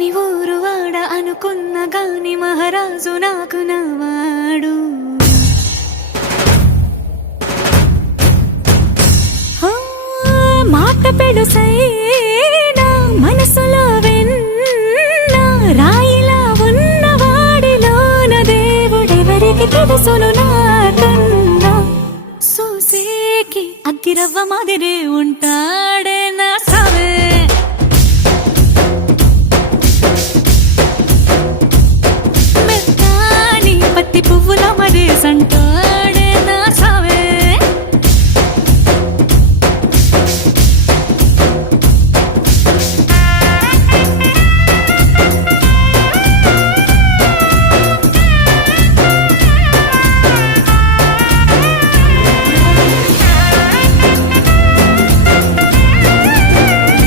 అని ఊరు వాడ అనుకున్న గాని మహారాజు నాకు నవాడు. మాట పెడుసైనా మనసులో వెన్న రాయిలా ఉన్నవాడిలోన దేవుడెవరికి తెలుసును నాకన్నా. సూసేకి అగ్గిరవ్వ మాదిరే ఉంటాడు.